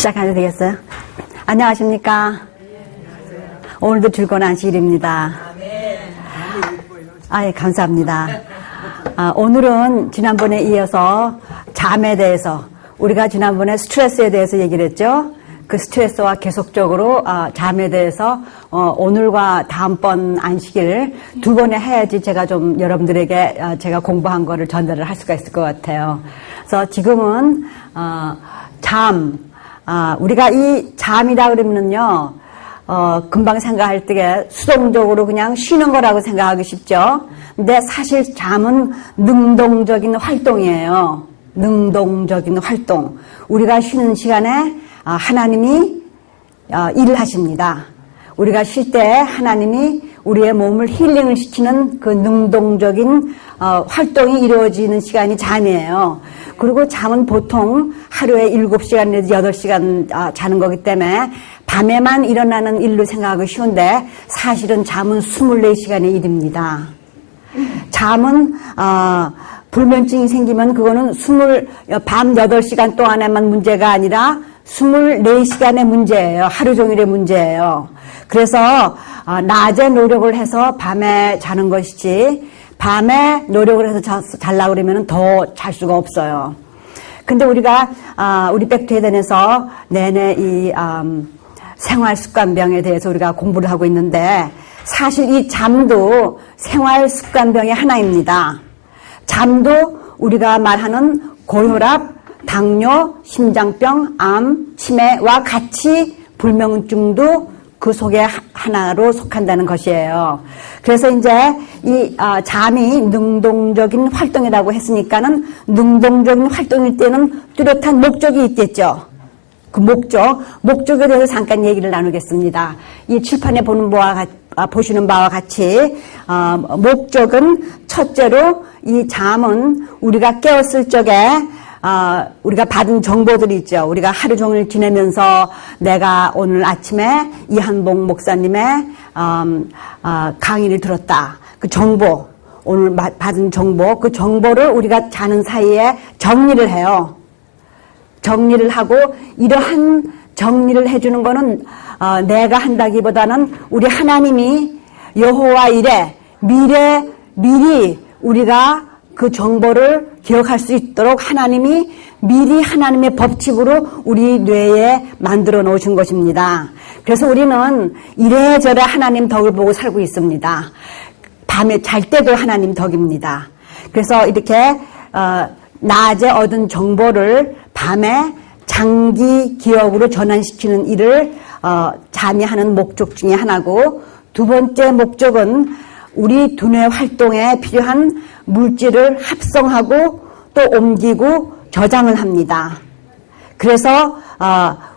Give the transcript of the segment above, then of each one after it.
시작해도 되겠어요? 안녕하십니까? 오늘도 즐거운 안식일입니다. 예, 감사합니다. 오늘은 지난번에 이어서 잠에 대해서, 우리가 지난번에 스트레스에 대해서 얘기를 했죠? 그 스트레스와 계속적으로 잠에 대해서 오늘과 다음번 안식일 두 번에 해야지 제가 좀 여러분들에게 제가 공부한 거를 전달을 할 수가 있을 것 같아요. 그래서 지금은 우리가 이 잠이라 그러면요, 금방 생각할 때 수동적으로 그냥 쉬는 거라고 생각하기 쉽죠. 근데 사실 잠은 능동적인 활동이에요. 능동적인 활동. 우리가 쉬는 시간에 하나님이 일을 하십니다. 우리가 쉴 때 하나님이 우리의 몸을 힐링을 시키는 그 능동적인 활동이 이루어지는 시간이 잠이에요. 그리고 잠은 보통 하루에 7시간 내지 8시간 자는 거기 때문에 밤에만 일어나는 일로 생각하기 쉬운데 사실은 잠은 24시간의 일입니다. 잠은 불면증이 생기면 그거는 밤 8시간 동안에만 문제가 아니라 24시간의 문제예요. 하루 종일의 문제예요. 그래서 낮에 노력을 해서 밤에 자는 것이지 밤에 노력을 해서 자려고 그러면 더 잘 수가 없어요. 근데 우리가 우리 백투헤든에서 내내 이 생활 습관병에 대해서 우리가 공부를 하고 있는데 사실 이 잠도 생활 습관병의 하나입니다. 잠도 우리가 말하는 고혈압, 당뇨, 심장병, 암, 치매와 같이 불면증도 그 속에 하나로 속한다는 것이에요. 그래서 이제 이 잠이 능동적인 활동이라고 했으니까는 능동적인 활동일 때는 뚜렷한 목적이 있겠죠. 그 목적에 대해서 잠깐 얘기를 나누겠습니다. 이 칠판에 보시는 바와 같이 목적은 첫째로 이 잠은 우리가 깨었을 적에 우리가 받은 정보들이 있죠. 우리가 하루 종일 지내면서 내가 오늘 아침에 이한봉 목사님의 강의를 들었다. 그 정보, 오늘 받은 정보, 그 정보를 우리가 자는 사이에 정리를 해요. 정리를 하고 이러한 정리를 해주는 거는 내가 한다기보다는 우리 하나님이 여호와 이래 미리 우리가 그 정보를 기억할 수 있도록 하나님이 미리 하나님의 법칙으로 우리 뇌에 만들어 놓으신 것입니다. 그래서 우리는 이래저래 하나님 덕을 보고 살고 있습니다. 밤에 잘 때도 하나님 덕입니다. 그래서 이렇게 낮에 얻은 정보를 밤에 장기 기억으로 전환시키는 일을 잠이 하는 목적 중에 하나고, 두 번째 목적은 우리 두뇌 활동에 필요한 물질을 합성하고 또 옮기고 저장을 합니다. 그래서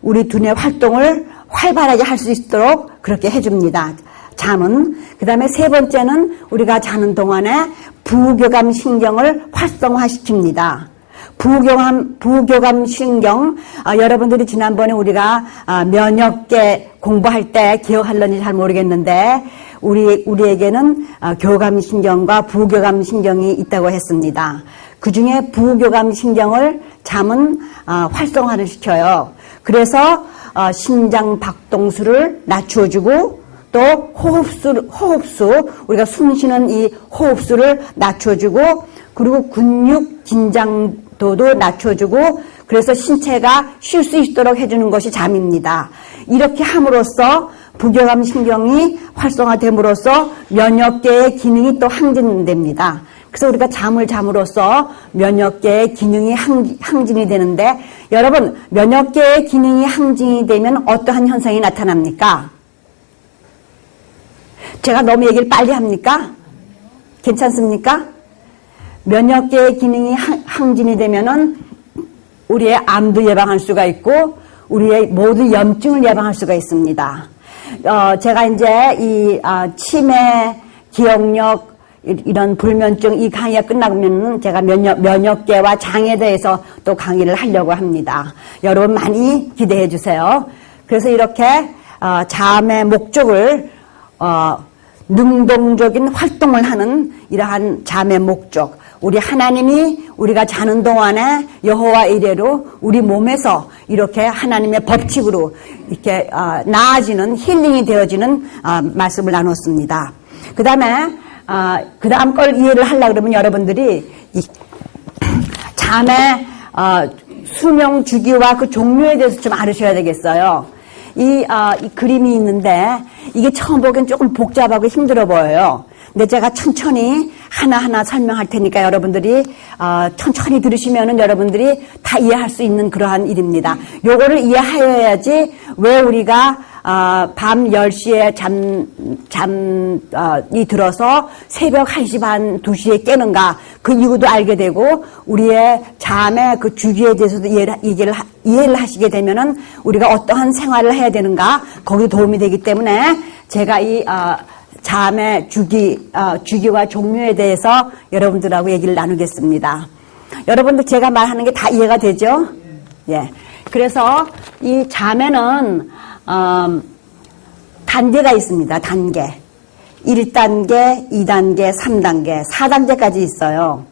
우리 두뇌 활동을 활발하게 할 수 있도록 그렇게 해줍니다. 잠은. 그 다음에 세 번째는 우리가 자는 동안에 부교감 신경을 활성화시킵니다. 부교감 신경, 여러분들이 지난번에 우리가 면역계 공부할 때 기억할런지 잘 모르겠는데 우리에게는 교감 신경과 부교감 신경이 있다고 했습니다. 그 중에 부교감 신경을 잠은 활성화를 시켜요. 그래서 심장 박동수를 낮춰주고 또 호흡수, 우리가 숨 쉬는 이 호흡수를 낮춰주고, 그리고 근육 긴장도도 낮춰주고, 그래서 신체가 쉴 수 있도록 해주는 것이 잠입니다. 이렇게 함으로써 부교감 신경이 활성화됨으로써 면역계의 기능이 또 항진됩니다. 그래서 우리가 잠을 잠으로써 면역계의 기능이 항진이 되는데, 여러분, 면역계의 기능이 항진이 되면 어떠한 현상이 나타납니까? 제가 너무 얘기를 빨리 합니까? 괜찮습니까? 면역계의 기능이 항진이 되면은 우리의 암도 예방할 수가 있고 우리의 모든 염증을 예방할 수가 있습니다. 제가 이제 이 치매, 기억력, 이런 불면증 이 강의가 끝나면은 제가 면역계와 장에 대해서 또 강의를 하려고 합니다. 여러분 많이 기대해 주세요. 그래서 이렇게 잠의 목적을 능동적인 활동을 하는 이러한 잠의 목적. 우리 하나님이 우리가 자는 동안에 여호와 이레로 우리 몸에서 이렇게 하나님의 법칙으로 이렇게 나아지는 힐링이 되어지는 말씀을 나눴습니다. 그 다음에 그 다음 걸 이해를 하려고 그러면 여러분들이 이 잠의 수명 주기와 그 종류에 대해서 좀 알으셔야 되겠어요. 이 그림이 있는데 이게 처음 보기엔 조금 복잡하고 힘들어 보여요. 근데 제가 천천히 하나하나 설명할 테니까 여러분들이 천천히 들으시면은 여러분들이 다 이해할 수 있는 그러한 일입니다. 요거를 이해하여야지 왜 우리가 밤 10시에 잠이 들어서 새벽 1시 반, 2시에 깨는가 그 이유도 알게 되고 우리의 잠의 그 주기에 대해서도 이해를 하시게 되면은 우리가 어떠한 생활을 해야 되는가 거기에 도움이 되기 때문에 제가 이 잠의 주기와 종류에 대해서 여러분들하고 얘기를 나누겠습니다. 여러분들 제가 말하는 게 다 이해가 되죠? 예. 그래서 이 잠에는 단계가 있습니다. 단계. 1단계, 2단계, 3단계, 4단계까지 있어요.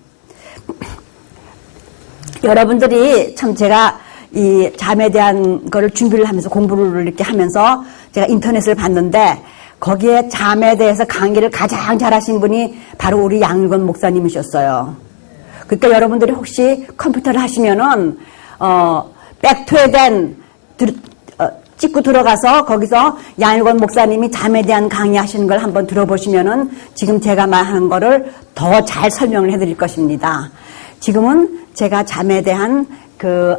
여러분들이 참 제가 이 잠에 대한 거를 준비를 하면서 공부를 이렇게 하면서 제가 인터넷을 봤는데 거기에 잠에 대해서 강의를 가장 잘하신 분이 바로 우리 양일권 목사님이셨어요. 그러니까 여러분들이 혹시 컴퓨터를 하시면은 백투에덴 찍고 들어가서 거기서 양일권 목사님이 잠에 대한 강의하시는 걸 한번 들어보시면은 지금 제가 말하는 거를 더 잘 설명을 해드릴 것입니다. 지금은 제가 잠에 대한 그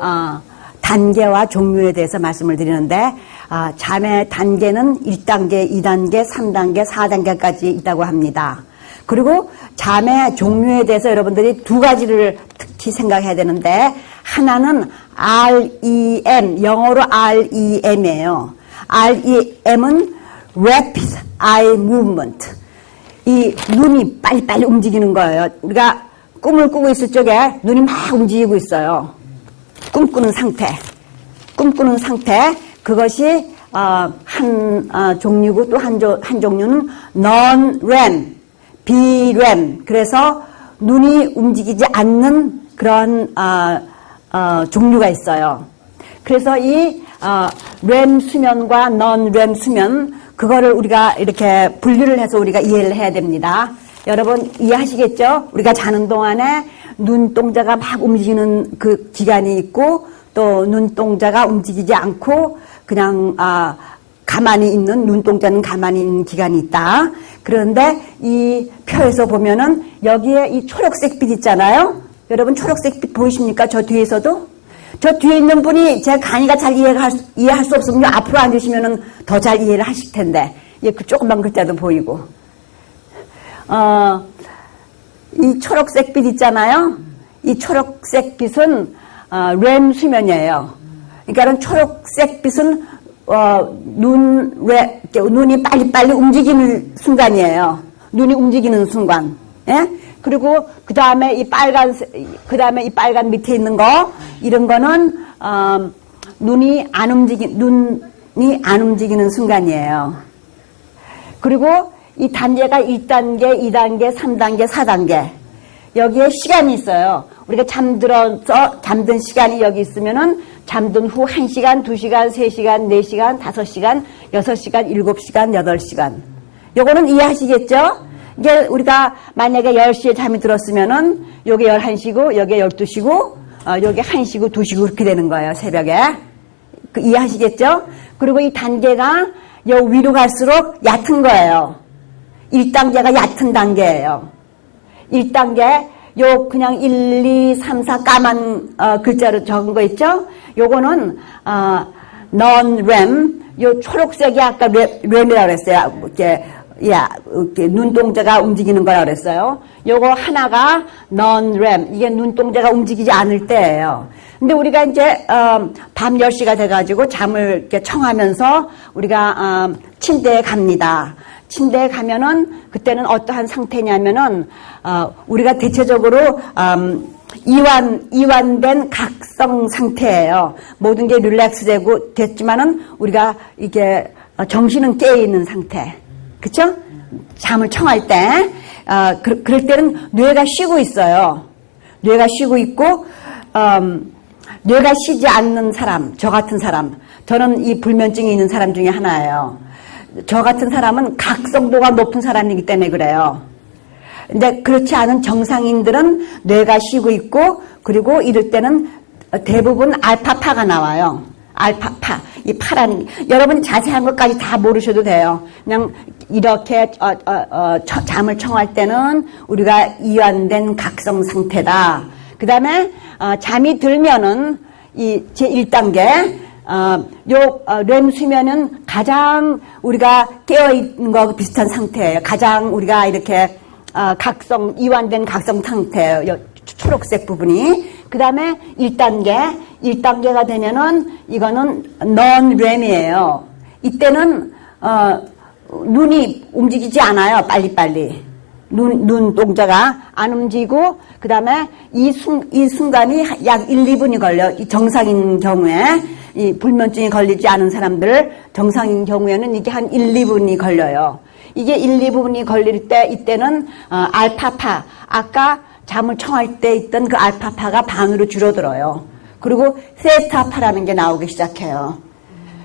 단계와 종류에 대해서 말씀을 드리는데 잠의 단계는 1단계, 2단계, 3단계, 4단계까지 있다고 합니다. 그리고 잠의 종류에 대해서 여러분들이 두 가지를 특히 생각해야 되는데 하나는 REM, 영어로 REM이에요. REM은 Rapid Eye Movement. 이 눈이 빨리빨리 움직이는 거예요. 우리가 꿈을 꾸고 있을 적에 눈이 막 움직이고 있어요. 꿈꾸는 상태. 그것이 한 종류고 또 한 종류는 Non-REM, BREM. 그래서 눈이 움직이지 않는 그런 종류가 있어요. 그래서 이 REM 수면과 Non-REM 수면 그거를 우리가 이렇게 분류를 해서 우리가 이해를 해야 됩니다. 여러분 이해하시겠죠? 우리가 자는 동안에 눈동자가 막 움직이는 그 기간이 있고 또 눈동자가 움직이지 않고 그냥 가만히 있는 눈동자는 가만히 있는 기간이 있다. 그런데 이 표에서 보면은 여기에 이 초록색 빛 있잖아요. 여러분 초록색 빛 보이십니까? 저 뒤에서도? 저 뒤에 있는 분이 제 강의가 잘 이해할 수 없으면 앞으로 앉으시면은 더 잘 이해를 하실 텐데. 예, 그 조그만 글자도 보이고. 이 초록색 빛 있잖아요. 이 초록색 빛은 REM 수면이에요. 그러니까 초록색 빛은 눈이 빨리빨리 움직이는 순간이에요. 눈이 움직이는 순간. 예? 그리고 그 다음에 이 빨간 밑에 있는 거 이런 거는 눈이 안 움직이는 순간이에요. 그리고 이 단계가 1단계, 2단계, 3단계, 4단계. 여기에 시간이 있어요. 우리가 잠든 시간이 여기 있으면은 잠든 후 1시간, 2시간, 3시간, 4시간, 5시간, 6시간, 7시간, 8시간. 요거는 이해하시겠죠? 이게 우리가 만약에 10시에 잠이 들었으면은 요게 11시고, 요게 12시고, 요게 1시고, 2시고 그렇게 되는 거예요, 새벽에. 이해하시겠죠? 그리고 이 단계가 요 위로 갈수록 얕은 거예요. 1단계가 얕은 단계예요. 1단계, 요 그냥 1, 2, 3, 4 까만 글자로 적은 거 있죠? 요거는 non-REM, 요 초록색이 아까 REM이라고 그랬어요. 이렇게 눈동자가 움직이는 거라고 그랬어요. 요거 하나가 non-REM, 이게 눈동자가 움직이지 않을 때예요. 근데 우리가 이제 밤 10시가 돼가지고 잠을 이렇게 청하면서 우리가 침대에 갑니다. 침대에 가면은 그때는 어떠한 상태냐면은 우리가 대체적으로 이완된 각성 상태예요. 모든 게 릴렉스되고 됐지만은 우리가 이게 정신은 깨어 있는 상태, 그렇죠? 잠을 청할 때. 그럴 때는 뇌가 쉬고 있어요. 뇌가 쉬고 있고, 뇌가 쉬지 않는 사람, 저 같은 사람, 저는 이 불면증이 있는 사람 중에 하나예요. 저 같은 사람은 각성도가 높은 사람이기 때문에 그래요. 근데 그렇지 않은 정상인들은 뇌가 쉬고 있고, 그리고 이럴 때는 대부분 알파파가 나와요. 알파파. 이 파라는, 여러분이 자세한 것까지 다 모르셔도 돼요. 그냥 이렇게, 잠을 청할 때는 우리가 이완된 각성 상태다. 그 다음에, 잠이 들면은 이 제1단계, 렘 수면은 가장 우리가 깨어있는 거하고 비슷한 상태예요. 가장 우리가 이렇게, 이완된 각성 상태예요. 초록색 부분이. 그 다음에 1단계가 되면은 이거는 non-REM이에요. 이때는, 눈이 움직이지 않아요. 빨리빨리. 눈 동자가 안 움직이고, 그 다음에 이 순간이 약 1, 2분이 걸려. 이 정상인 경우에, 이 불면증이 걸리지 않은 사람들, 정상인 경우에는 이게 한 1, 2분이 걸려요. 이게 1, 2분이 걸릴 때, 이때는, 알파파, 아까 잠을 청할 때 있던 그 알파파가 반으로 줄어들어요. 그리고 세타파라는 게 나오기 시작해요.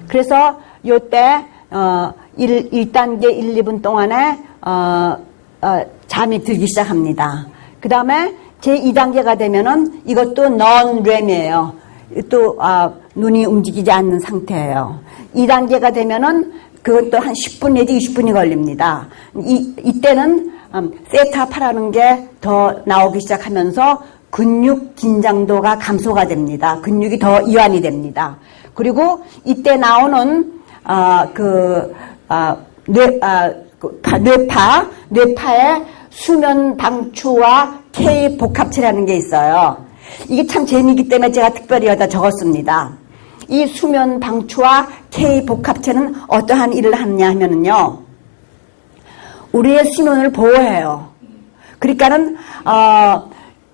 그래서 요때, 1단계 1, 2분 동안에, 잠이 들기 시작합니다. 그 다음에 제2단계가 되면은 이것도 non-REM이에요. 또, 눈이 움직이지 않는 상태예요. 2단계가 되면은 그것도 한 10분 내지 20분이 걸립니다. 이때는 세타파라는 게 더 나오기 시작하면서 근육 긴장도가 감소가 됩니다. 근육이 더 이완이 됩니다. 그리고 이때 나오는 뇌파의 수면 방추와 K 복합체라는 게 있어요. 이게 참 재미있기 때문에 제가 특별히 여기다 적었습니다. 이 수면 방추와 K 복합체는 어떠한 일을 하느냐 하면은요, 우리의 수면을 보호해요. 그러니까는,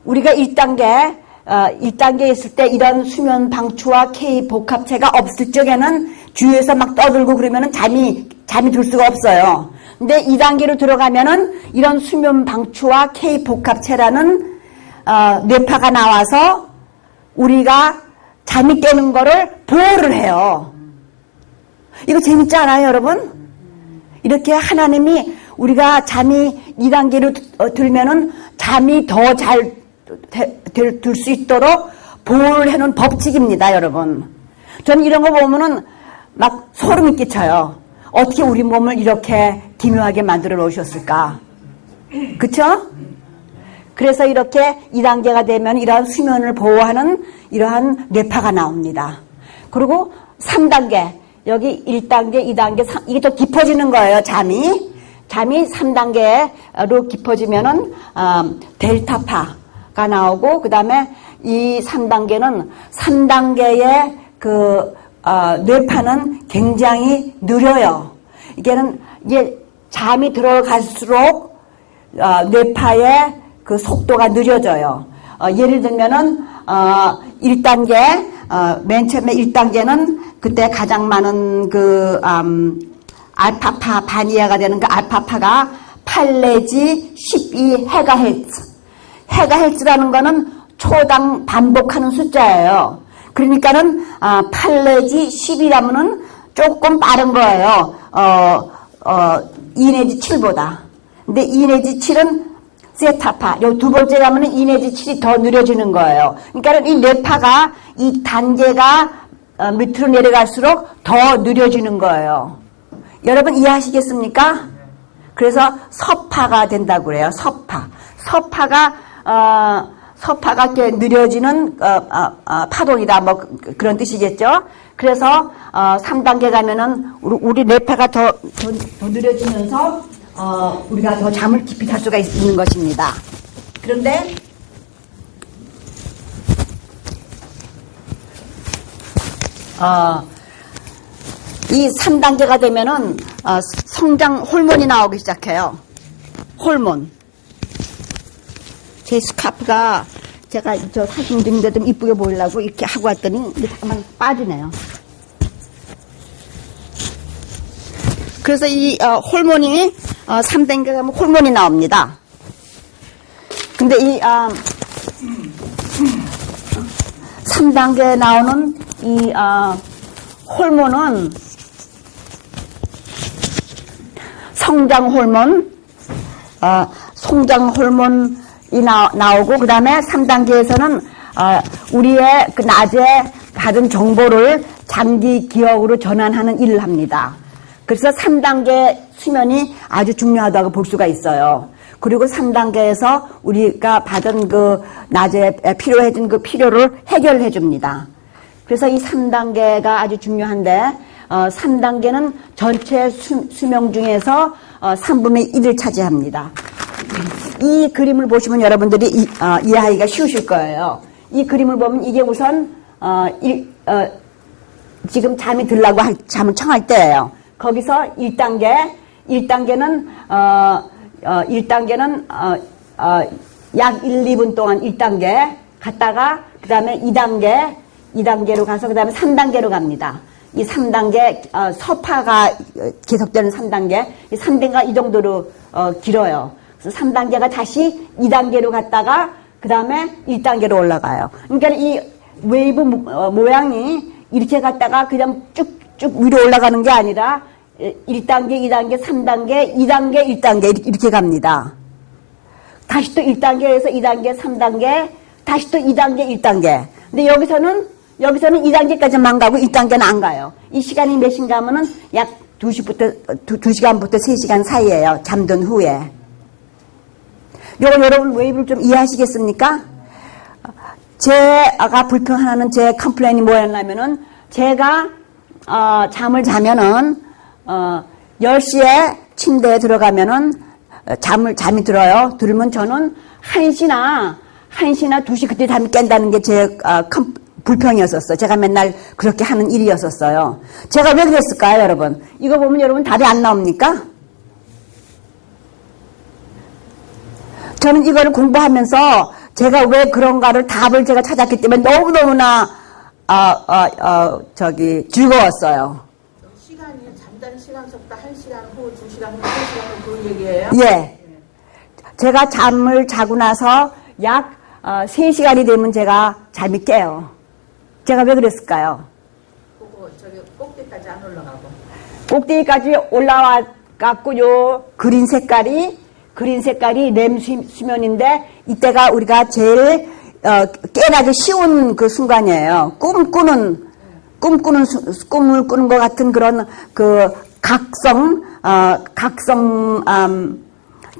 우리가 1단계에 있을 때 이런 수면 방추와 K 복합체가 없을 적에는 주위에서 막 떠들고 그러면은 잠이 들 수가 없어요. 근데 2단계로 들어가면은 이런 수면 방추와 K 복합체라는, 뇌파가 나와서 우리가 잠이 깨는 거를 보호를 해요. 이거 재밌지 않아요, 여러분? 이렇게 하나님이 우리가 잠이 2단계로 들면은 잠이 더 잘 들 수 있도록 보호를 해놓은 법칙입니다, 여러분. 저는 이런 거 보면은 막 소름이 끼쳐요. 어떻게 우리 몸을 이렇게 기묘하게 만들어 놓으셨을까? 그쵸? 그래서 이렇게 2단계가 되면 이러한 수면을 보호하는 이러한 뇌파가 나옵니다. 그리고 3단계, 여기 1단계, 2단계, 이게 더 깊어지는 거예요, 잠이 3단계로 깊어지면은, 델타파가 나오고, 그 다음에 이 3단계는 3단계의 뇌파는 굉장히 느려요. 이게 잠이 들어갈수록, 뇌파의 그 속도가 느려져요. 예를 들면은, 1단계, 맨 처음에 1단계는 그때 가장 많은 알파파 바니아가 되는 그 알파파가 8 내지 12 헤가헬츠. 헤가헬츠라는 거는 초당 반복하는 숫자예요. 그러니까는, 8 내지 10이라면은 조금 빠른 거예요. 2 내지 7보다. 근데 2 내지 7은 세타파, 요 두 번째 가면은 2 내지 7이 더 느려지는 거예요. 그러니까 이 뇌파가 이 단계가 밑으로 내려갈수록 더 느려지는 거예요. 여러분 이해하시겠습니까? 그래서 서파가 된다고 그래요. 서파가 이렇게 느려지는 파동이다. 뭐 그런 뜻이겠죠. 그래서 3단계 가면은 우리 뇌파가 더 느려지면서 우리가 더 잠을 깊이 잘 수가 있는 것입니다. 그런데 이 3단계가 되면은 성장 호르몬이 나오기 시작해요. 호르몬. 제 스카프가 제가 저 사진 찍는데 좀 이쁘게 보이려고 이렇게 하고 왔더니 잠깐만 빠지네요. 그래서 이 호르몬이 3단계 가면 호르몬이 나옵니다. 근데 이 3단계에 나오는 이 호르몬은 성장 호르몬, 성장 호르몬이 나오고, 그 다음에 3단계에서는 우리의 그 낮에 받은 정보를 장기 기억으로 전환하는 일을 합니다. 그래서 3단계 수면이 아주 중요하다고 볼 수가 있어요. 그리고 3단계에서 우리가 받은 그 낮에 필요해진 그 필요를 해결해 줍니다. 그래서 이 3단계가 아주 중요한데, 3단계는 전체 수명 중에서 3분의 1을 차지합니다. 이 그림을 보시면 여러분들이 이해하기가 쉬우실 거예요. 이 그림을 보면 이게 우선 지금 잠이 들라고 잠을 청할 때예요. 거기서 1단계는 약 1, 2분 동안 1단계 갔다가 그 다음에 2단계로 가서 그 다음에 3단계로 갑니다. 이 3단계 서파가 계속되는 3단계, 이 3단계가 이 정도로 길어요. 그래서 3단계가 다시 2단계로 갔다가 그 다음에 1단계로 올라가요. 그러니까 이 웨이브 모양이 이렇게 갔다가 그냥 쭉쭉 위로 올라가는 게 아니라 1단계, 2단계, 3단계, 2단계, 1단계 이렇게 갑니다. 다시 또 1단계에서 2단계, 3단계, 다시 또 2단계, 1단계. 근데 여기서는 2단계까지만 가고 1단계는 안 가요. 이 시간이 몇 시인가 하면은 약 2시간부터 3시간 사이에요. 잠든 후에. 요거 여러분 웨이브를 좀 이해하시겠습니까? 제가 불평하는 제 컴플레인이 뭐였냐면은 제가 잠을 자면은 10시에 침대에 들어가면은 잠이 들어요. 들으면 저는 1시나 2시 그때 잠이 깬다는 게 제 불평이었었어요. 제가 맨날 그렇게 하는 일이었었어요. 제가 왜 그랬을까요, 여러분? 이거 보면 여러분 답이 안 나옵니까? 저는 이거를 공부하면서 제가 왜 그런가를 답을 제가 찾았기 때문에 너무너무나 즐거웠어요. 시간이 잠자는 시간 속도 1시간 후, 2시간 후, 3시간 후 그 얘기예요? 예. 제가 잠을 자고 나서 약 3시간이 되면 제가 잠이 깨요. 제가 왜 그랬을까요? 그거 저기 꼭대기까지 안 올라가고. 꼭대기까지 올라와갖고 요 그린 색깔이 렘 수면인데 이때가 우리가 제일 깨나기 쉬운 그 순간이에요. 꿈을 꾸는 것 같은 그런 그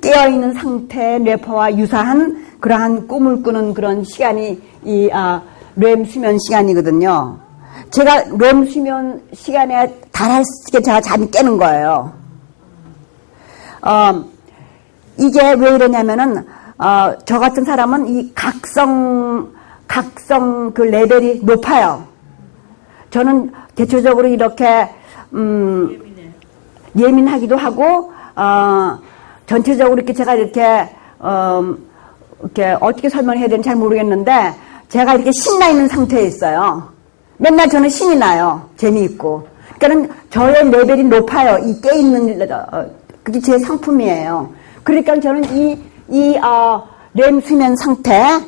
깨어있는 상태의 뇌파와 유사한 그러한 꿈을 꾸는 그런 시간이 이 렘 수면 시간이거든요. 제가 렘 수면 시간에 달할 게 제가 잠이 깨는 거예요. 이게 왜 이러냐면은 저 같은 사람은 이 각성 그 레벨이 높아요. 저는 대체적으로 이렇게 예민하기도 하고 전체적으로 이렇게 제가 이렇게 어떻게 설명해야 되는지 잘 모르겠는데 제가 이렇게 신나 있는 상태에 있어요. 맨날 저는 신이 나요. 재미있고. 그러니까는 저의 레벨이 높아요. 이 깨있는 그게 제 상품이에요. 그러니까 저는 렘 수면 상태,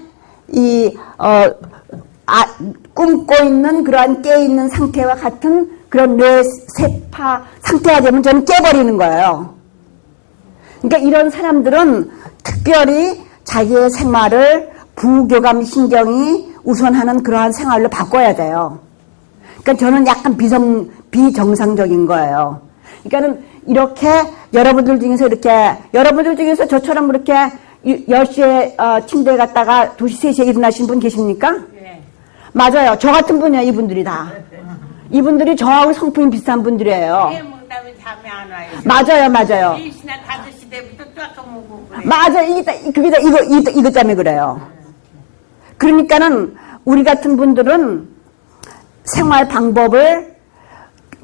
꿈꿔 있는 그러한 깨있는 상태와 같은 그런 뇌세파 상태가 되면 저는 깨버리는 거예요. 그러니까 이런 사람들은 특별히 자기의 생활을 부교감 신경이 우선하는 그러한 생활로 바꿔야 돼요. 그러니까 저는 약간 비정상적인 거예요. 그러니까는 이렇게 여러분들 중에서 저처럼 그렇게 10시에 침대에 갔다가 2시, 3시에 일어나신 분 계십니까? 네. 맞아요. 저 같은 분이에요, 이분들이 다. 이분들이 저하고 성품이 비슷한 분들이에요. 이게 먹다면 잠이 안 와요. 맞아요. 4시나 5시 때부터 쫙 먹고 그래. 맞아. 이것 때문에 그래요. 그러니까는 우리 같은 분들은 생활 방법을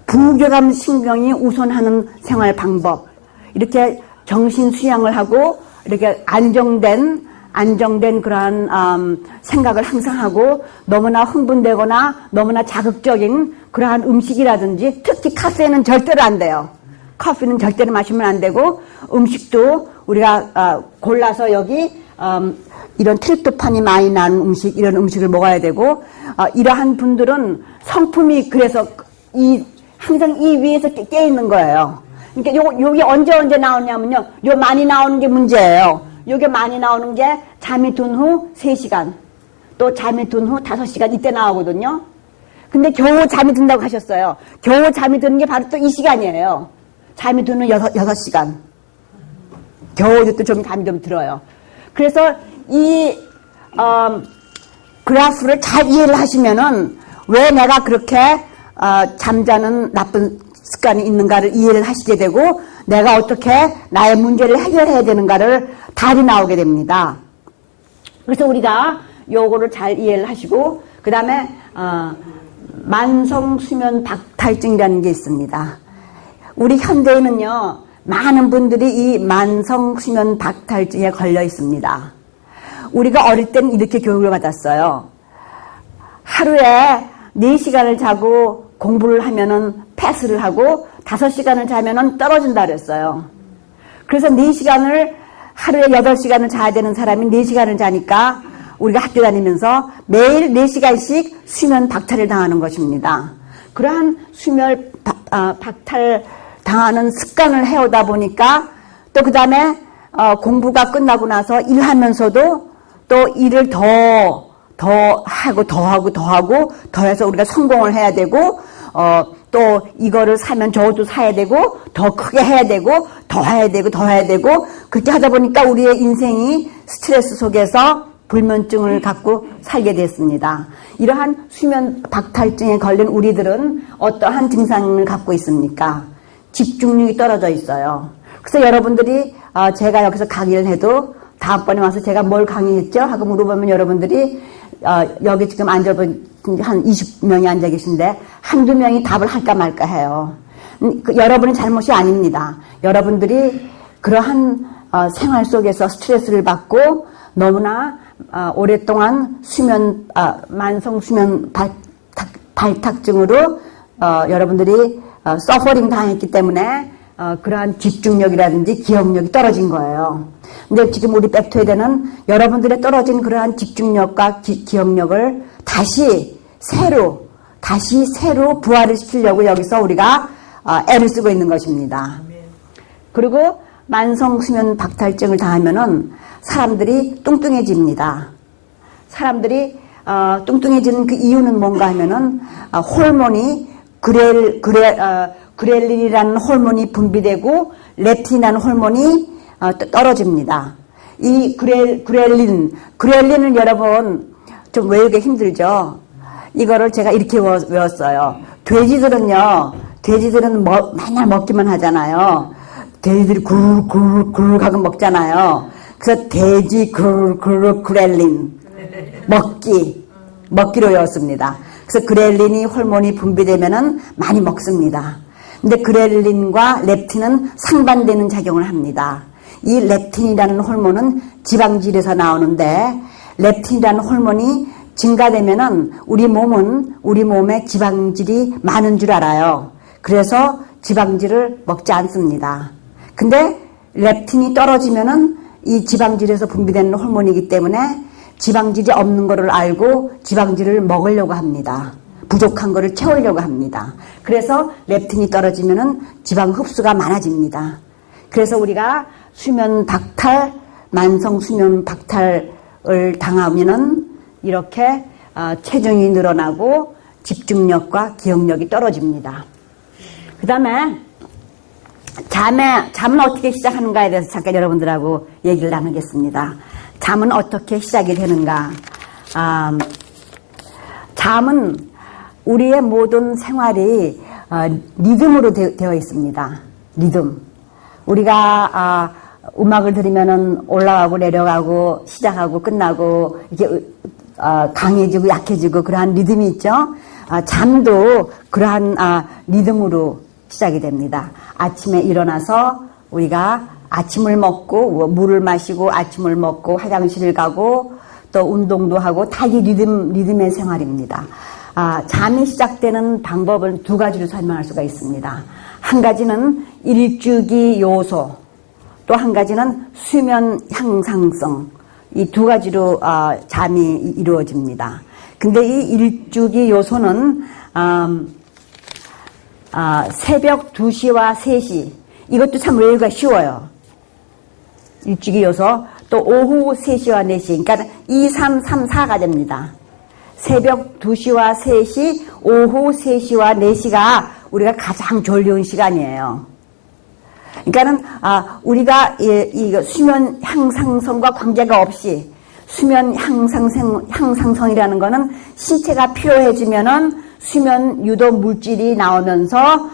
부교감 신경이 우선하는 생활 방법, 이렇게 정신 수양을 하고 이렇게 안정된 그러한 생각을 항상 하고 너무나 흥분되거나 너무나 자극적인 그러한 음식이라든지 특히 카페는 절대로 안 돼요. 커피는 절대로 마시면 안 되고 음식도 우리가 골라서 여기 이런 트립토판이 많이 나는 음식, 이런 음식을 먹어야 되고, 이러한 분들은 성품이 그래서 항상 이 위에서 깨 있는 거예요. 그러니까 요게 언제 나오냐면요. 요 많이 나오는 게 문제예요. 요게 많이 나오는 게 잠이 든 후 3시간, 또 잠이 든 후 5시간 이때 나오거든요. 근데 겨우 잠이 든다고 하셨어요. 겨우 잠이 드는 게 바로 또 이 시간이에요. 잠이 드는 6시간. 겨우 또 좀 잠이 좀 들어요. 그래서 이 그래프를 잘 이해를 하시면은 왜 내가 그렇게 잠자는 나쁜 습관이 있는가를 이해를 하시게 되고 내가 어떻게 나의 문제를 해결해야 되는가를 답이 나오게 됩니다. 그래서 우리가 요거를 잘 이해를 하시고 그 다음에 만성수면 박탈증이라는 게 있습니다. 우리 현대에는요 많은 분들이 이 만성수면 박탈증에 걸려 있습니다. 우리가 어릴 땐 이렇게 교육을 받았어요. 하루에 4시간을 자고 공부를 하면은 패스를 하고 5시간을 자면은 떨어진다 그랬어요. 그래서 4시간을 하루에 8시간을 자야 되는 사람이 4시간을 자니까 우리가 학교 다니면서 매일 4시간씩 수면 박탈을 당하는 것입니다. 그러한 수면 박탈 당하는 습관을 해오다 보니까 또 그 다음에 공부가 끝나고 나서 일하면서도 또 일을 더 해서 우리가 성공을 해야 되고 또 이거를 사면 저것도 사야 되고 더 크게 해야 되고 더 해야 되고 그렇게 하다 보니까 우리의 인생이 스트레스 속에서 불면증을 갖고 살게 됐습니다. 이러한 수면 박탈증에 걸린 우리들은 어떠한 증상을 갖고 있습니까? 집중력이 떨어져 있어요. 그래서 여러분들이 제가 여기서 강의를 해도 다음번에 와서 제가 뭘 강의했죠? 하고 물어보면 여러분들이 여기 지금 앉아본 한 20명이 앉아 계신데 한두 명이 답을 할까 말까 해요. 여러분의 잘못이 아닙니다. 여러분들이 그러한 생활 속에서 스트레스를 받고 너무나 오랫동안 만성 수면 발탁증으로 여러분들이 서퍼링 당했기 때문에 그러한 집중력이라든지 기억력이 떨어진 거예요. 근데 지금 우리 백투에덴은 여러분들의 떨어진 그러한 집중력과 기억력을 다시 새로 부활을 시키려고 여기서 우리가 애를 쓰고 있는 것입니다. 그리고 만성수면 박탈증을 당하면은 사람들이 뚱뚱해집니다. 사람들이 뚱뚱해지는 그 이유는 뭔가 하면은 호르몬이 그렐린이라는 호르몬이 분비되고 렙틴이라는 호르몬이 떨어집니다. 이 그렐린은 여러분 좀 외우기 힘들죠. 이거를 제가 이렇게 외웠어요. 돼지들은 맨날 먹기만 하잖아요. 돼지들이 굴굴굴 하고 먹잖아요. 그래서 돼지 그렐린 먹기로 외웠습니다. 그래서 그렐린이 호르몬이 분비되면은 많이 먹습니다. 근데 그렐린과 렙틴은 상반되는 작용을 합니다. 이 렙틴이라는 호르몬은 지방질에서 나오는데 렙틴이라는 호르몬이 증가되면은 우리 몸에 지방질이 많은 줄 알아요. 그래서 지방질을 먹지 않습니다. 근데 렙틴이 떨어지면은 이 지방질에서 분비되는 호르몬이기 때문에 지방질이 없는 거를 알고 지방질을 먹으려고 합니다. 부족한 거를 채우려고 합니다. 그래서 렙틴이 떨어지면은 지방 흡수가 많아집니다. 그래서 우리가 만성 수면 박탈을 당하면은 이렇게 체중이 늘어나고 집중력과 기억력이 떨어집니다. 그 다음에 잠은 어떻게 시작하는가에 대해서 잠깐 여러분들하고 얘기를 나누겠습니다. 잠은 어떻게 시작이 되는가? 잠은 우리의 모든 생활이 리듬으로 되어 있습니다. 리듬. 우리가 음악을 들으면은 올라가고 내려가고 시작하고 끝나고 이렇게 강해지고 약해지고 그러한 리듬이 있죠. 잠도 그러한 리듬으로 시작이 됩니다. 아침에 일어나서 우리가 아침을 먹고 물을 마시고 아침을 먹고 화장실을 가고 또 운동도 하고 다 이 리듬의 생활입니다. 잠이 시작되는 방법은 두 가지로 설명할 수가 있습니다. 한 가지는 일주기 요소, 또 한 가지는 수면 향상성, 이 두 가지로 잠이 이루어집니다. 근데 이 일주기 요소는 새벽 2시와 3시 이것도 참 외우기가 쉬워요. 일주기 요소 또 오후 3시와 4시 그러니까 2, 3, 3, 4가 됩니다. 새벽 2시와 3시 오후 3시와 4시가 우리가 가장 졸려운 시간이에요. 그러니까는 우리가 이 수면 향상성과 관계가 없이 수면 향상성이라는 거는 신체가 피로해지면은 수면 유도 물질이 나오면서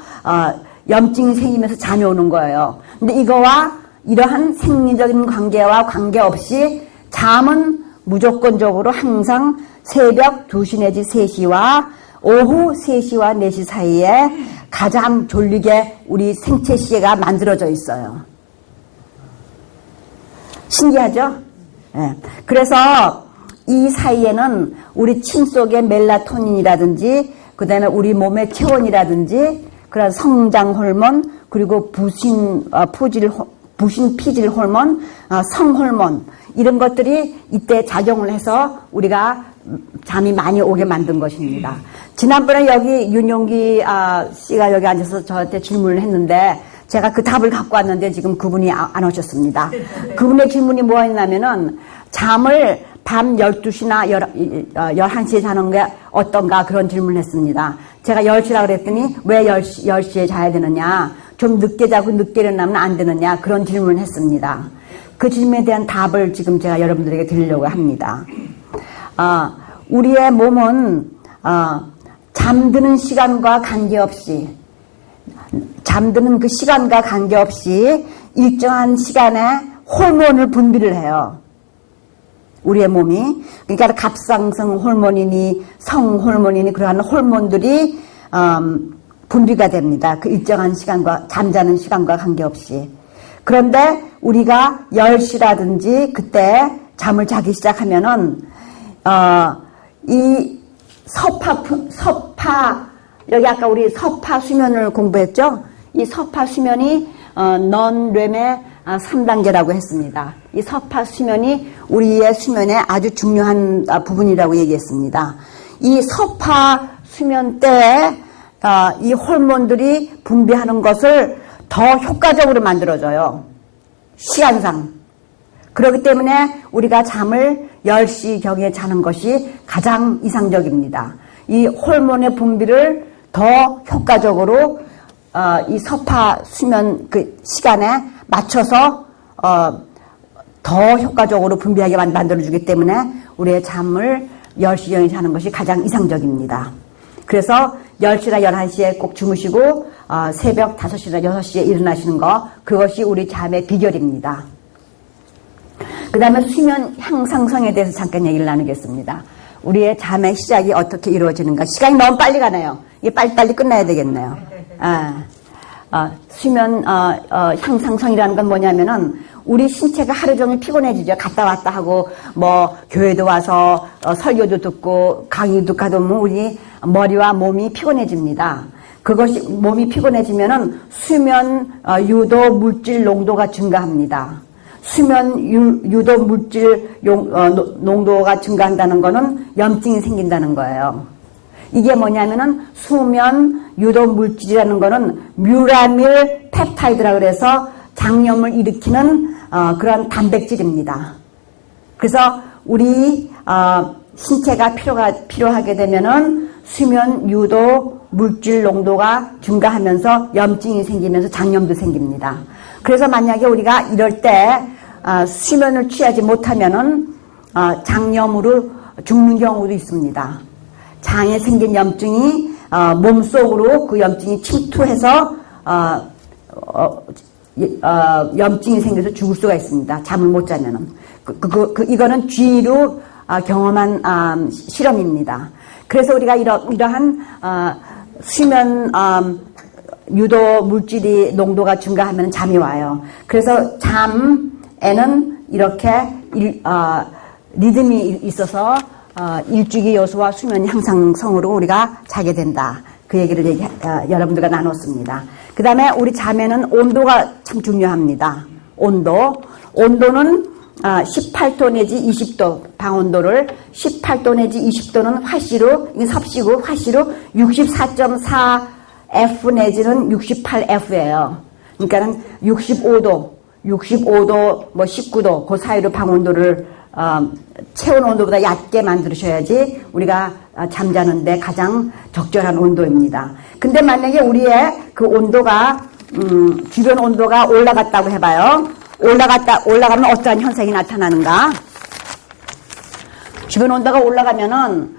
염증이 생기면서 잠이 오는 거예요. 근데 이거와 이러한 생리적인 관계와 관계없이 잠은 무조건적으로 항상 새벽 2시 내지 3시와 오후 3시와 4시 사이에 가장 졸리게 우리 생체 시계가 만들어져 있어요. 신기하죠? 네. 그래서 이 사이에는 우리 침 속의 멜라토닌이라든지 그 다음에 우리 몸의 체온이라든지 그런 성장 호르몬 그리고 부신 피질 호르몬, 성호르몬 이런 것들이 이때 작용을 해서 우리가 잠이 많이 오게 만든 것입니다. 지난번에 여기 윤용기 씨가 여기 앉아서 저한테 질문을 했는데 제가 그 답을 갖고 왔는데 지금 그분이 안 오셨습니다. 그분의 질문이 뭐였냐면은 잠을 밤 12시나 11시에 자는 게 어떤가 그런 질문을 했습니다. 제가 10시라고 그랬더니 왜 10시에 자야 되느냐 좀 늦게 자고 늦게 일어나면 안 되느냐 그런 질문을 했습니다. 그 질문에 대한 답을 지금 제가 여러분들에게 드리려고 합니다. 우리의 몸은 잠드는 시간과 관계없이 잠드는 그 시간과 관계없이 일정한 시간에 호르몬을 분비를 해요. 우리의 몸이 그러니까 갑상선 호르몬이니 성호르몬이니 그러한 호르몬들이 분비가 됩니다. 그 일정한 시간과 잠자는 시간과 관계없이. 그런데 우리가 10시라든지 그때 잠을 자기 시작하면은 이 서파 여기 아까 우리 서파 수면을 공부했죠? 이 서파 수면이 non-REM의 3단계라고 했습니다. 이 서파 수면이 우리의 수면의 아주 중요한 부분이라고 얘기했습니다. 이 서파 수면 때에 이 호르몬들이 분비하는 것을 더 효과적으로 만들어줘요. 시간상. 그렇기 때문에 우리가 잠을 10시경에 자는 것이 가장 이상적입니다. 이 호르몬의 분비를 더 효과적으로 이 서파 수면 그 시간에 맞춰서 더 효과적으로 분비하게 만들어주기 때문에 우리의 잠을 10시경에 자는 것이 가장 이상적입니다. 그래서 10시나 11시에 꼭 주무시고 새벽 5시나 6시에 일어나시는 거 그것이 우리 잠의 비결입니다. 그 다음에 수면 향상성에 대해서 잠깐 얘기를 나누겠습니다. 우리의 잠의 시작이 어떻게 이루어지는가. 시간이 너무 빨리 가네요. 이게 빨리빨리 끝나야 되겠네요. 수면 향상성이라는 건 뭐냐면은 우리 신체가 하루 종일 피곤해지죠. 갔다 왔다 하고 뭐 교회도 와서 설교도 듣고 강의도 가도 우리 머리와 몸이 피곤해집니다. 그것이 몸이 피곤해지면은 수면 유도 물질 농도가 증가합니다. 수면 유도 물질 농도가 증가한다는 거는 염증이 생긴다는 거예요. 이게 뭐냐면은 수면 유도 물질이라는 거는 뮤라밀 펩타이드라고 그래서 장염을 일으키는 그런 단백질입니다. 그래서 우리 신체가 필요하게 되면은 수면 유도 물질 농도가 증가하면서 염증이 생기면서 장염도 생깁니다. 그래서 만약에 우리가 이럴 때 수면을 취하지 못하면은 장염으로 죽는 경우도 있습니다. 장에 생긴 염증이 몸속으로 그 염증이 침투해서 염증이 생겨서 죽을 수가 있습니다. 잠을 못 자면은. 이거는 쥐로 경험한 실험입니다. 그래서 우리가 이러한 수면 유도 물질이 농도가 증가하면 잠이 와요. 그래서 잠에는 이렇게 리듬이 있어서 일주기 요소와 수면 향상성으로 우리가 자게 된다. 그 얘기를 여러분들과 나눴습니다. 그 다음에 우리 잠에는 온도가 참 중요합니다. 온도는 18도 내지 20도 방온도를 18도 내지 20도는 화씨로, 이게 섭씨고 화씨로 64.4 F 내지는 68F예요. 그러니까는 65도, 뭐 19도 그 사이로 방온도를 체온 온도보다 얕게 만드셔야지 우리가 잠자는데 가장 적절한 온도입니다. 근데 만약에 우리의 그 온도가 주변 온도가 올라갔다고 해봐요. 올라가면 어떠한 현상이 나타나는가? 주변 온도가 올라가면은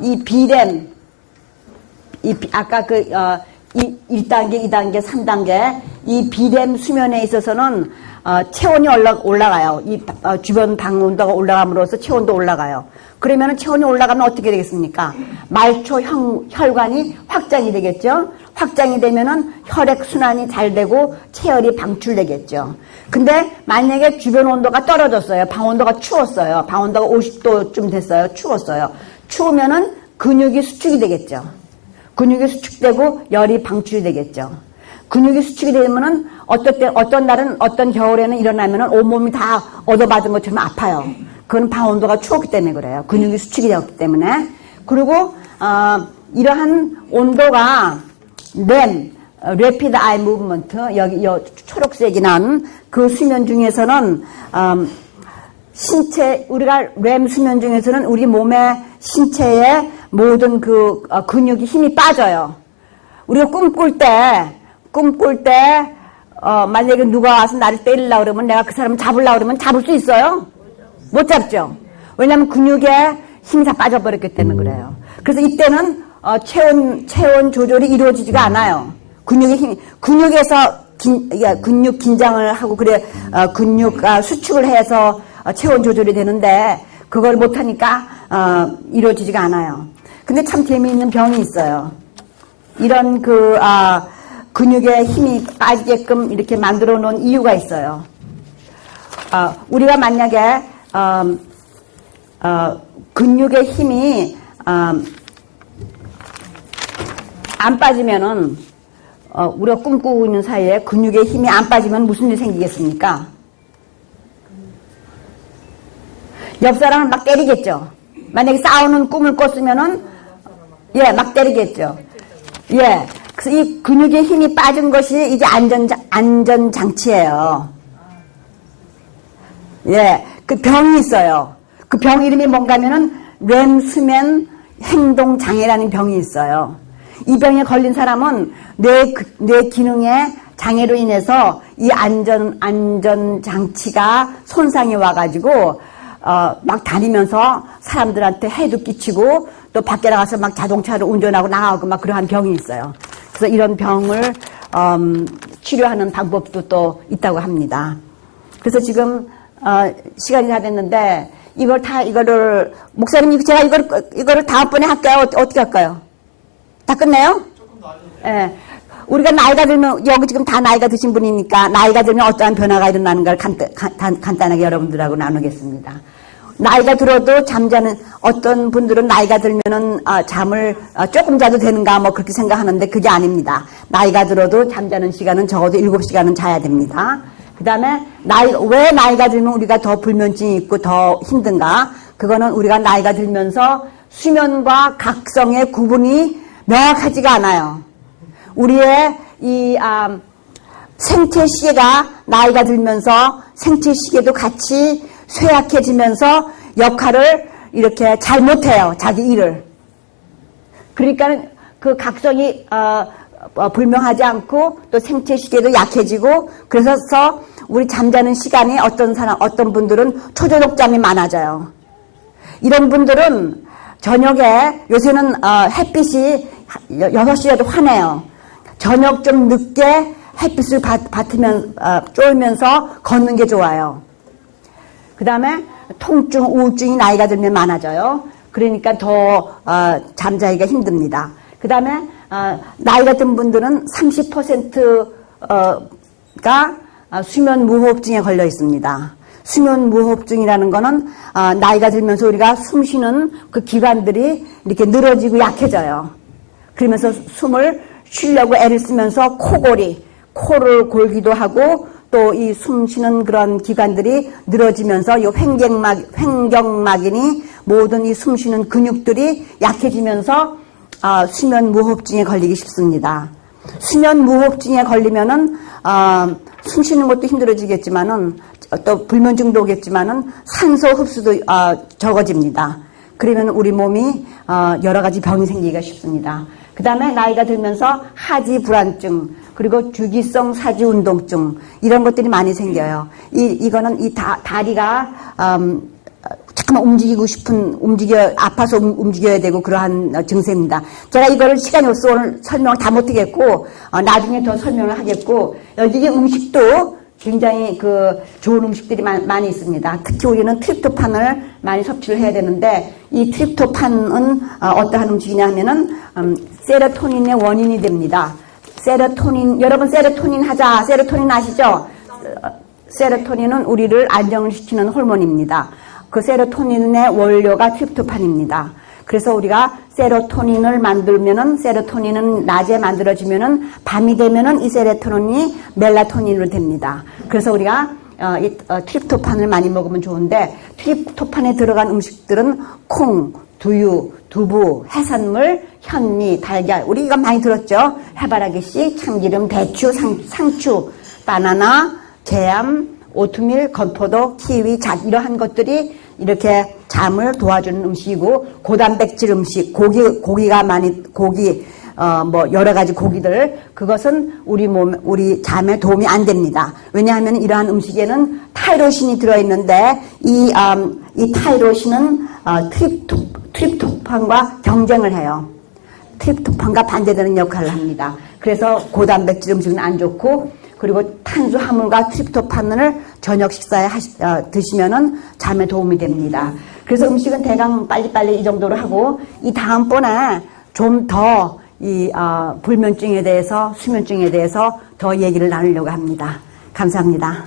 이 비렘, 아까 그 1단계, 2단계, 3단계 이 비렘 수면에 있어서는 체온이 올라가요. 이 주변 방 온도가 올라감으로써 체온도 올라가요. 그러면 체온이 올라가면 어떻게 되겠습니까? 말초 혈관이 확장이 되겠죠. 확장이 되면은 혈액 순환이 잘 되고 체열이 방출되겠죠. 근데 만약에 주변 온도가 떨어졌어요. 방 온도가 추웠어요. 방 온도가 50도쯤 됐어요. 추웠어요. 추우면은 근육이 수축이 되겠죠. 근육이 수축되고 열이 방출이 되겠죠. 근육이 수축이 되면은 어떤 날은 어떤 겨울에는 일어나면은 온몸이 다 얻어맞은 것처럼 아파요. 그건 방 온도가 추웠기 때문에 그래요. 근육이 수축이 되었기 때문에. 그리고 이러한 온도가 Rapid Eye Movement, 여기 초록색이 난 그 수면 중에서는 우리가 REM 수면 중에서는 우리 몸의 신체의 모든 그 근육이 힘이 빠져요. 우리가 꿈꿀 때 만약에 누가 와서 나를 때리려고 그러면 내가 그 사람을 잡으려고 그러면 잡을 수 있어요? 못 잡죠. 왜냐하면 근육에 힘이 다 빠져버렸기 때문에 그래요. 그래서 이때는 체온 조절이 이루어지지가 않아요. 근육에서 근육 긴장을 하고 그래 근육 수축을 해서 체온 조절이 되는데 그걸 못하니까 이루어지지가 않아요. 근데 참 재미있는 병이 있어요. 이런 근육에 힘이 빠지게끔 이렇게 만들어 놓은 이유가 있어요. 우리가 만약에 근육의 힘이 안 빠지면은 우리가 꿈꾸고 있는 사이에 근육의 힘이 안 빠지면 무슨 일이 생기겠습니까? 옆 사람을 막 때리겠죠. 만약에 싸우는 꿈을 꿨으면은 막 때리겠죠. 그래서 이 근육의 힘이 빠진 것이 이제 안전 장치예요. 그 병이 있어요. 그 병 이름이 뭔가면은 REM 수면 행동 장애라는 병이 있어요. 이 병에 걸린 사람은 뇌 기능의 장애로 인해서 이 안전 장치가 손상이 와가지고 막 다니면서 사람들한테 해도 끼치고 또 밖에 나가서 막 자동차를 운전하고 나가고 막 그러한 병이 있어요. 그래서 이런 병을 치료하는 방법도 또 있다고 합니다. 그래서 지금 시간이 다 됐는데 이거를 목사님 제가 이거를 다음번에 할까요? 어떻게 할까요? 다 끝내요? 우리가 나이가 들면 여기 지금 다 나이가 드신 분이니까 나이가 들면 어떠한 변화가 일어나는 걸 간단하게 여러분들하고 나누겠습니다. 나이가 들어도 잠자는 어떤 분들은 나이가 들면은 잠을 조금 자도 되는가 뭐 그렇게 생각하는데 그게 아닙니다. 나이가 들어도 잠자는 시간은 적어도 7시간은 자야 됩니다. 그 다음에 왜 나이가 들면 우리가 더 불면증이 있고 더 힘든가? 그거는 우리가 나이가 들면서 수면과 각성의 구분이 명확하지가 않아요. 우리의 이 생체 시계가 나이가 들면서 생체 시계도 같이 쇠약해지면서 역할을 이렇게 잘 못해요. 자기 일을. 그러니까 그 각성이 불명하지 않고 또 생체 시계도 약해지고 그래서 우리 잠자는 시간이 어떤 분들은 초저녁잠이 많아져요. 이런 분들은 저녁에 요새는 햇빛이 6시에도 환해요. 저녁 좀 늦게 햇빛을 쫄면서 걷는 게 좋아요. 그 다음에 통증, 우울증이 나이가 들면 많아져요. 그러니까 더 잠자기가 힘듭니다. 그 다음에 나이가 든 분들은 30%가 수면 무호흡증에 걸려 있습니다. 수면 무호흡증이라는 거는 나이가 들면서 우리가 숨 쉬는 그 기관들이 이렇게 늘어지고 약해져요. 그러면서 숨을 쉬려고 애를 쓰면서 코를 골기도 하고 또 이 숨 쉬는 그런 기관들이 늘어지면서 이 횡격막이니 모든 이 숨 쉬는 근육들이 약해지면서 수면 무호흡증에 걸리기 쉽습니다. 수면 무호흡증에 걸리면은 숨 쉬는 것도 힘들어지겠지만은 또 불면증도 오겠지만은 산소 흡수도 적어집니다. 그러면 우리 몸이 여러 가지 병이 생기기가 쉽습니다. 그 다음에 나이가 들면서 하지 불안증, 그리고 주기성 사지 운동증, 이런 것들이 많이 생겨요. 이거는 이 다리가 잠깐만 아파서 움직여야 되고 그러한 증세입니다. 제가 이거를 시간이 없어 오늘 설명을 다 못하겠고, 나중에 더 설명을 하겠고, 여기 음식도 굉장히 좋은 음식들이 많이 있습니다. 특히 우리는 트립토판을 많이 섭취를 해야 되는데, 이 트립토판은 어떠한 음식이냐 하면은, 세로토닌의 원인이 됩니다. 여러분 세로토닌 하자. 세로토닌 아시죠? 세로토닌은 우리를 안정을 시키는 호르몬입니다. 그 세로토닌의 원료가 트립토판입니다. 그래서 우리가 세로토닌을 만들면은, 세로토닌은 낮에 만들어지면은 밤이 되면은 이 세로토닌이 멜라토닌으로 됩니다. 그래서 우리가 트립토판을 많이 먹으면 좋은데, 트립토판에 들어간 음식들은 콩, 두유, 두부, 해산물, 현미, 달걀, 우리 이거 많이 들었죠? 해바라기씨, 참기름, 대추, 상추, 바나나, 잼, 오트밀, 건포도, 키위, 잣, 이러한 것들이 이렇게 잠을 도와주는 음식이고, 고단백질 음식, 고기가 많이, 여러 가지 고기들, 그것은 우리 잠에 도움이 안 됩니다. 왜냐하면 이러한 음식에는 타이로신이 들어있는데, 이 타이로신은 트립토판과 경쟁을 해요. 트립토판과 반대되는 역할을 합니다. 그래서 고단백질 음식은 안 좋고, 그리고 탄수화물과 트립토판을 저녁 식사에 드시면은 잠에 도움이 됩니다. 그래서 음식은 대강 빨리빨리 이 정도로 하고, 이 다음번에 좀 더 불면증에 대해서, 수면증에 대해서 더 얘기를 나누려고 합니다. 감사합니다.